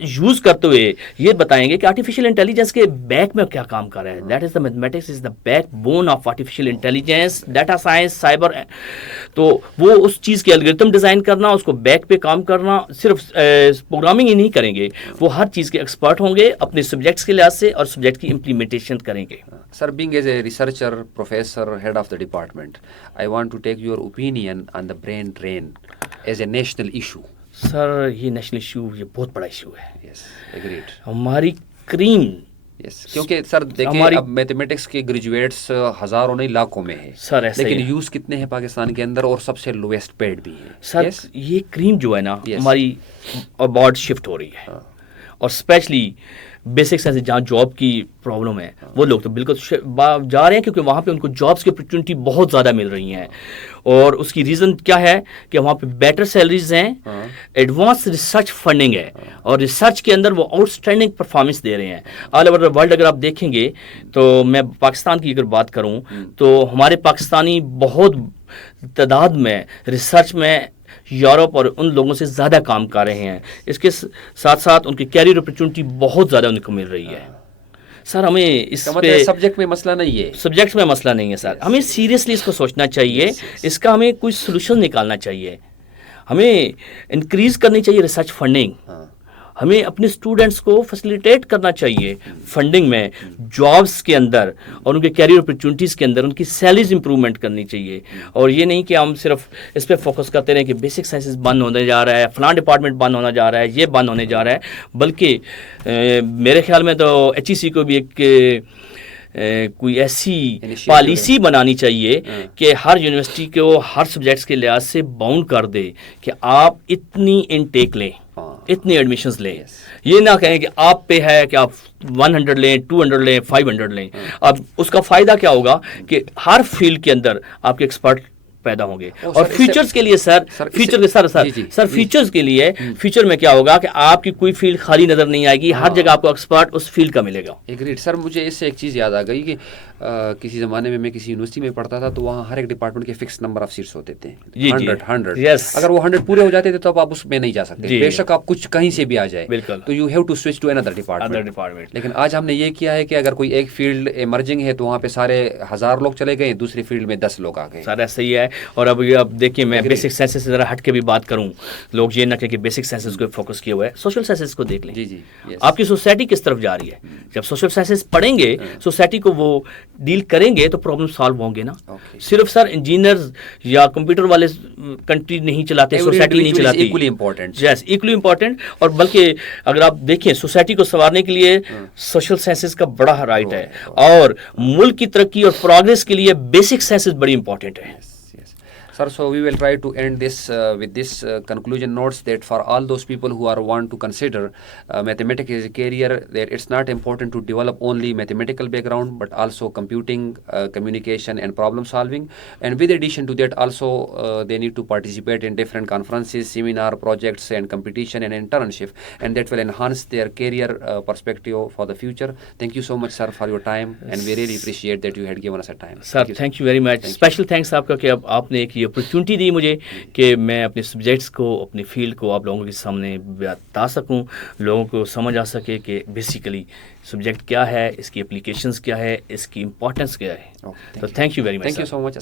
یوز کرتے ہوئے یہ بتائیں گے کہ آرٹیفیشیل انٹیلیجنس کے بیک میں کیا کام کر رہا ہے. That is the mathematics is the back bone of artificial intelligence data science cyber. تو وہ اس چیز کے الگورتھم ڈیزائن کرنا, اس کو بیک پہ کام کرنا, صرف پروگرامنگ ہی نہیں کریں گے, وہ ہر چیز کے ایکسپرٹ ہوں گے اپنے سبجیکٹس کے لحاظ سے اور سبجیکٹ کی امپلیمنٹیشن کریں گے. Sir, being as a researcher, professor, head of the department, I want to take your opinion on the brain drain as a national issue. سر یہ نیشنل ایشو یہ بہت بڑا ایشو ہے. Yes, agreed. ہماری کریم Yes. کیونکہ سر دیکھیں اب میتھمیٹکس کے گریجویٹس ہزاروں نہیں لاکھوں میں ہیں سر, لیکن یوز کتنے ہیں پاکستان کے اندر اور سب سے لویسٹ پیڈ بھی ہیں. سر یہ کریم جو ہے نا ہماری ابارڈ شفٹ ہو رہی ہے اور اسپیشلی بیسک سائنس جہاں جاب کی پرابلم ہے وہ لوگ تو بالکل جا رہے ہیں کیونکہ وہاں پہ ان کو جابس کی اپرچونیٹی بہت زیادہ مل رہی ہیں. اور اس کی ریزن کیا ہے کہ وہاں پہ بیٹر سیلریز ہیں, ایڈوانس ریسرچ فنڈنگ ہے اور ریسرچ کے اندر وہ آؤٹ اسٹینڈنگ پرفارمنس دے رہے ہیں آل اوور ورلڈ. اگر آپ دیکھیں گے تو میں پاکستان کی اگر بات کروں تو ہمارے پاکستانی بہت تعداد میں ریسرچ میں یورپ اور ان لوگوں سے زیادہ کام کر رہے ہیں. اس کے ساتھ ساتھ ان کی کیریئر اپرچونیٹی بہت زیادہ ان کو مل رہی ہے. سر ہمیں اس پہ سبجیکٹ میں مسئلہ نہیں ہے, سبجیکٹس میں مسئلہ نہیں ہے سر. ہمیں سیریسلی اس کو سوچنا چاہیے, اس کا ہمیں کوئی سولوشن نکالنا چاہیے. ہمیں انکریز کرنی چاہیے ریسرچ فنڈنگ, ہمیں اپنے اسٹوڈنٹس کو فیسیلیٹیٹ کرنا چاہیے فنڈنگ میں, جابس کے اندر اور ان کے کیریئر اپرچونیٹیز کے اندر ان کی سیلریز امپرومنٹ کرنی چاہیے. اور یہ نہیں کہ ہم صرف اس پہ فوکس کرتے رہیں کہ بیسک سائنسز بند ہونے جا رہا ہے, فلاں ڈپارٹمنٹ بند ہونا جا رہا ہے, یہ بند ہونے جا رہا ہے. بلکہ میرے خیال میں تو HEC کو بھی ایک کوئی ایسی پالیسی بنانی چاہیے کہ ہر یونیورسٹی کو ہر سبجیکٹس کے لحاظ سے باؤنڈ کر دے کہ آپ اتنی انٹیک لیں, اتنی ایڈمیشنز لیں. یہ نہ کہیں کہ آپ پہ ہے کہ آپ 100 لیں, 200 لیں, 500 لیں. اب اس کا فائدہ کیا ہوگا کہ ہر فیلڈ کے اندر آپ کے ایکسپرٹ پیدا ہوں گے. Oh, اور sir, فیوچرز کے لیے سر فیوچر کے سر فیوچرز کے لیے فیوچر میں کیا ہوگا کہ آپ کی کوئی فیلڈ خالی نظر نہیں آئے گی, ہر جگہ آپ کو ایکسپرٹ اس فیلڈ کا ملے گا. ایگریڈ سر. مجھے اس سے ایک چیز یاد آ گئی کہ کسی زمانے میں کسی یونیورسٹی میں پڑھتا تھا تو وہاں ہر ایک ڈپارٹمنٹ کے فکس نمبر آف سیٹس ہوتے تھے, 100. اگر وہ 100 پورے ہو جاتے تھے تو آپ اس میں نہیں جا سکتے, بے شک آپ کچھ کہیں سے بھی آ جائے, تو you have to switch to another department. لیکن آج ہم نے یہ کیا ہے کہ اگر کوئی ایک فیلڈ ایمرجنگ ہے تو وہاں پہ سارے 1000 لوگ چلے گئے, دوسری فیلڈ میں 10 لوگ آ گئے. سارا صحیح ہے. اور اب دیکھیے میں بیسک سائنسز سے ذرا ہٹ کے بھی بات کروں, لوگ یہ نہ کہ بیسک سائنسز کو فوکس کیا ہوا ہے, سوشل سائنسز کو دیکھ لیں. جی آپ کی سوسائٹی کس طرف جا رہی ہے. جب سوشل سائنسز پڑھیں گے, سوسائٹی کو وہ ڈیل کریں گے تو پرابلم سالو ہوں گے نا. صرف سر انجینئرز یا کمپیوٹر والے کنٹری نہیں چلاتے, سوسائٹی نہیں چلاتی. Equally important. Yes, equally important. اور بلکہ اگر آپ دیکھیں سوسائٹی کو سنوارنے کے لیے سوشل سائنسز کا بڑا رائٹ ہے, اور ملک کی ترقی اور پروگریس کے لیے بیسک سائنسز بڑی امپورٹنٹ ہے. Sir, so we will try to end this with this conclusion notes that for all those people who are want to consider mathematics as a career, that it's not important to develop only mathematical background but also computing, communication and problem solving, and with addition to that also they need to participate in different conferences, seminar, projects and competition and internship, and that will enhance their career perspective for the future. Thank you so much sir for your time, and we really appreciate that you had given us a time. Sir, thank you very much. Special thanks آپ کا کہ آپ نے ایک opportunity دی مجھے کہ میں اپنے سبجیکٹس کو, اپنی فیلڈ کو آپ لوگوں کے سامنے بتا سکوں, لوگوں کو سمجھ آ سکے کہ بیسیکلی سبجیکٹ کیا ہے, اس کی اپلیکیشنز کیا ہے, اس کی امپورٹنس کیا ہے. تو thank you very much. Thank you so much.